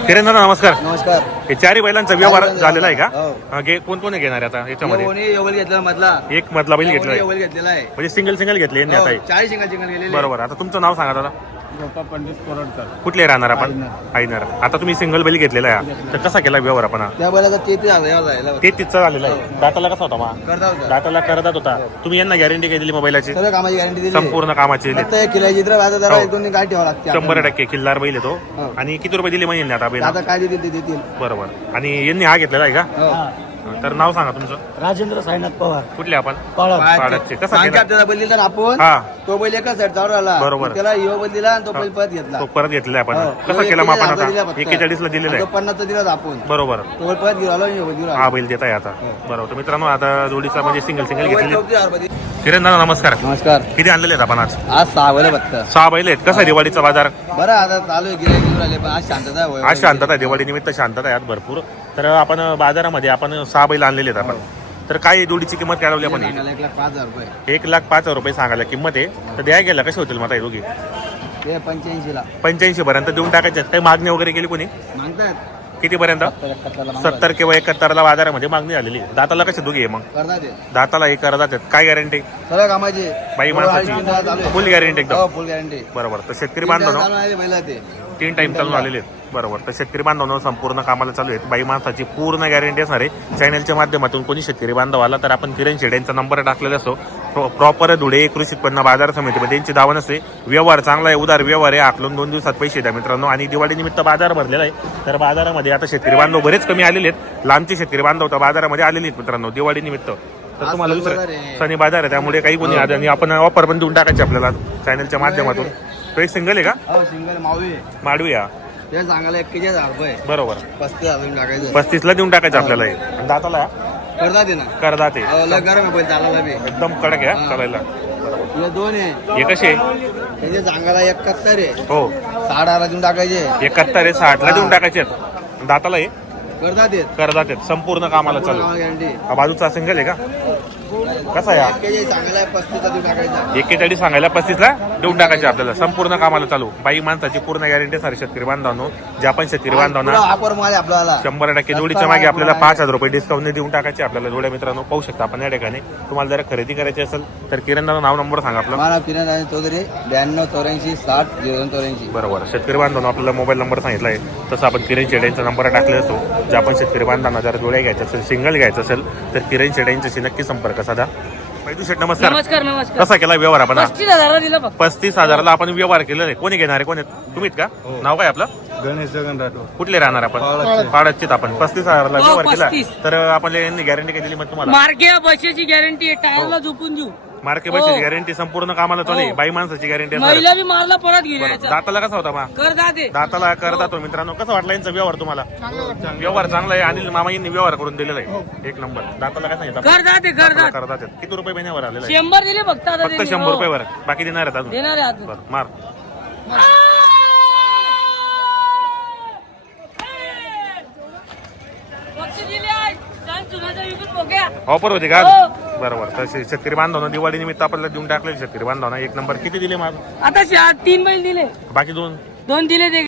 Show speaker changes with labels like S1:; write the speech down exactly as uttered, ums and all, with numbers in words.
S1: किरण दादा नमस्कार.
S2: नमस्कार.
S1: हे चारही बैलांचा व्यवहार
S2: चारही
S1: झालेला आहे का?
S2: हो.
S1: हा, घे कोण कोण घेणार आहे आता याच्यामध्ये?
S2: कोणी एवढं घेतला मधला
S1: एक मधला बैल घेतलाय
S2: एवढं घेतलेला आहे.
S1: म्हणजे सिंगल सिंगल घेतले यांनी आता हे.
S2: चाळीस सिंगल सिंगल गेलेले.
S1: बरोबर. आता तुमचं नाव सांगा दादा.
S2: गोपा पंडित कोरडकर.
S1: कुठले राहणार आपण? आईनर. आता तुम्ही सिंगल बैल घेतलेला आहे तर कसा केला व्यवहार आपण?
S2: त्या बैलाचा तेहतीस झाला.
S1: ते तिथचा झालेला आहे. दाताला कसा होता मग?
S2: करता होता.
S1: दाताला करदात होता. तुम्ही यांना गॅरंटी काय दिली मोबाईलची?
S2: सगळं कामाची गॅरंटी दिली.
S1: संपूर्ण कामाची दिली.
S2: फक्त एक किलो इतर आता जरा एक दोन गाडी ठेवावं लागते.
S1: शंभर टक्के किल्लार बैल येतो.
S2: हो.
S1: आणि किती रुपये दिले म्हणजे आता बैल?
S2: आता काय देतील ते देतील.
S1: बरोबर. आणि यांनी हा घेतलेला आहे का?
S2: हो.
S1: तर नाव सांगा तुमचं.
S2: राजेंद्र साईनाथ पवार.
S1: कुठले आपण?
S2: पाळत.
S1: पाळतचे. कसा
S2: सांगते
S1: केला?
S2: आपल्याला बैल दिला ना आपण.
S1: हा.
S2: तो बैल एका साईड चालू राहिला.
S1: बरोबर.
S2: त्याला यो बैल दिला आणि तो बैल परत घेतला.
S1: तो परत घेतलेला आहे आपण.
S2: हो.
S1: कसा
S2: तो
S1: केला मग आपण
S2: दिला
S1: आता?
S2: फक्त.
S1: एकेचाळीस ला दिलेला
S2: तो
S1: आहे.
S2: पन्नासचा दिला आपण.
S1: बरोबर.
S2: तो बैल परत घेऊन आलो आणि यो बैल घेऊन
S1: हा
S2: आलो.
S1: बैल देत आहे आता.
S2: हो.
S1: बरोबर. तर मित्रांनो आता जोडीचा म्हणजे सिंगल सिंगल
S2: तो बैल
S1: घेतलेले.
S2: चौतीस हजार रुपये.
S1: किरण दादा नमस्कार.
S2: नमस्कार.
S1: किती आणलेले आहेत आपण आज?
S2: आज सहा बैल फक्त.
S1: सहा बैल आहेत. कसा दिवाळीचा बाजार?
S2: बरं आता चालू आहे गिराईक घेऊन आले पण आज शांतता आहे.
S1: आज शांतता आहे. दिवाळी निमित्त शांतता आहे आज भरपूर. तर आपण बाजारामध्ये आपण सहा बैल आणलेले आहेत आपण. तर काय जोडीची किंमत काय लावली आपण?
S2: सांगायला एक लाख पाच हजार रुपये.
S1: एक लाख पाच हजार रुपये सांगायला किंमत आहे. तर द्या गेला कसे होतील मग दोघी?
S2: ते पंच्याऐंशी ला
S1: पंच्याऐंशी पर्यंत देऊन टाकायचे. काही मागणी वगैरे केली कोणी?
S2: मागतायत.
S1: किती पर्यंत? सत्तर किंवा एकाहत्तरला बाजारामध्ये मागणी झालेली. दाताला कसे दोघी आहे मग?
S2: करतात ते.
S1: दाताला एक करतात. काय गॅरंटी?
S2: सगळ्या कामाचे
S1: बाई माणसाची फुल गॅरंटी एकदम.
S2: Full guarantee.
S1: बरोबर. तर शेतकरी बांधव
S2: बैला ते
S1: तीन टाइम चालून आलेले आहेत. बरोबर. तर शेतकरी बांधवांनो संपूर्ण कामाला चालू आहेत. बाई माणसाची पूर्ण गॅरंटी असणार आहे. चॅनलच्या माध्यमातून कोणी शेतकरी बांधव आला तर आपण किरण शेड यांचा नंबर टाकलेला असतो. प्रॉपर धुळे कृषी उत्पन्न बाजार समितीमध्ये यांची दावा नसते. व्यवहार चांगला आहे. उदार व्यवहार आहे. आकलून दोन दिवसात पैसे द्या मित्रांनो. आणि दिवाळी निमित्त बाजार भरलेला आहे. तर बाजारामध्ये आता शेतकरी बांधव बरेच कमी आलेले आहेत. लांबचे शेतकरी बांधव तर बाजारामध्ये आलेले आहेत मित्रांनो दिवाळी निमित्त. तर तुम्हाला दुसरं शनी बाजार आहे त्यामुळे काही कोणी आणि आपण ऑफर पण देऊन टाकायचे आपल्याला चॅनलच्या माध्यमातून. तो एक सिंगल आहे का?
S2: सिंगल मावी
S1: माडवी या
S2: ते सांगायला एक्केचाळीस हजार रुपये.
S1: बरोबर.
S2: पस्तीस हजार टाकायचं.
S1: पस्तीस ला देऊन टाकायचं आपल्याला हे. आणि दाताला
S2: करतात ते ना.
S1: करदाते
S2: गरम आहे चालायला बी
S1: एकदम कडक आहे करायला.
S2: हे दोन आहे.
S1: हे कसे?
S2: त्याचे सांगायला एकाहत्तर आहे.
S1: हो.
S2: साडे देऊन टाकायचे.
S1: एकाहत्तर आहे. साठ ला देऊन टाकायचे. दाताला हे
S2: करतात ते.
S1: करदाते संपूर्ण कामाला चालू.
S2: गॅरंटी.
S1: हा बाजूचा सिंगल आहे का? कसा आहे?
S2: एक्केचाळीस सांगायला पस्तीस देऊन टाकायचा.
S1: एकेचाळीस सांगायला पस्तीस ला देऊन टाकायचे आपल्याला. संपूर्ण कामाला चालू. बाई माणसाची पूर्ण गॅरंटी सारे शेतकरी बांधवांनो. जे आपण शेतकरी बांधवांना
S2: ऑफर मध्ये आपल्याला
S1: शंभर टक्के जोडीच्या मागे आपल्याला पाच हजार रुपये डिस्काउंट देऊन टाकायचे आपल्याला. जोड्या मित्रांनो पाहू शकता आपण या ठिकाणी. तुम्हाला जरा खरेदी करायची असेल तर किरण दादा नाव नंबर सांगा आपला.
S2: मला किरण राजे चौधरी ब्याण्णव चौऱ्याऐंशी साठ झिरो दोन चौऱ्याऐंशी.
S1: बरोबर. शेतकरी बांधवांनो आपल्याला मोबाईल नंबर सांगितला आहे तसं आपण किरण शेड यांचा नंबर टाकलेला असतो. जे आपण शेतकरी बांधवांना जर जोड्या घ्यायचं असेल सिंगल घ्यायचं असेल तर किरण शेड यांच्याशी नक्की संपर्क साधा. पैदू शेट नमस्कार.
S3: नमस्कार नमस्कार.
S1: कसा केला व्यवहार आपण?
S3: पस्तीस हजारला दिला फक्त.
S1: पस्तीस हजाराला आपण व्यवहार केलेला आहे. कोणी घेणार आहे? कोणी? तुम्हीच का? नाव काय आपलं?
S2: गणेश जगन राठोड.
S1: कुठले राहणार आपण? पाडतचीत आपण. पस्तीस हजाराला
S3: हो,
S1: व्यवहार केला
S3: पस्तीस.
S1: तर आपण यांनी गॅरंटी काय दिली मग तुम्हाला?
S3: मार्के बसेची गॅरंटी आहे. टायरला झोपून देऊ.
S1: मार्के
S3: हो.
S1: बसची गॅरंटी संपूर्ण कामाला चालू आहे.
S3: हो.
S1: बाई माणसाची गॅरंटी असणार आहे.
S3: महिला बी मारला परत गिरायचा.
S1: दाताला कसा होता मग?
S3: कर जाते.
S1: दाताला करता तो मित्रांनो. कसा वाटला यांचा व्यवहार तुम्हाला? व्यवहार चांगला आहे. अनिल मामा यांनी व्यवहार करून दिलेला आहे एक नंबर. दाताला काय सांगितलं?
S3: कर जाते कर जाते.
S1: करतात. किती रुपये महिन्यावर आलेला आहे?
S3: शंभर दिले फक्त आता
S1: फक्त
S3: त्यांनी.
S1: शंभर
S3: हो.
S1: रुपयावर. बाकी देणार आहेत अजून?
S3: देणार आहे अजून.
S1: बरं मार.
S3: फक्त दिले आहे. छान चुनाचा विकून बघूया.
S1: ऑफर होते का?
S3: हो.
S1: बरोबर. तर शे- शेतकरी बांधवांना दिवाळी निमित्त आपल्याला देऊन टाकले शेतकरी बांधवांना एक नंबर. किती दिले मग?
S3: आता शा- तीन बैल दिले.
S1: बाकी दोन
S3: दोन दिले ते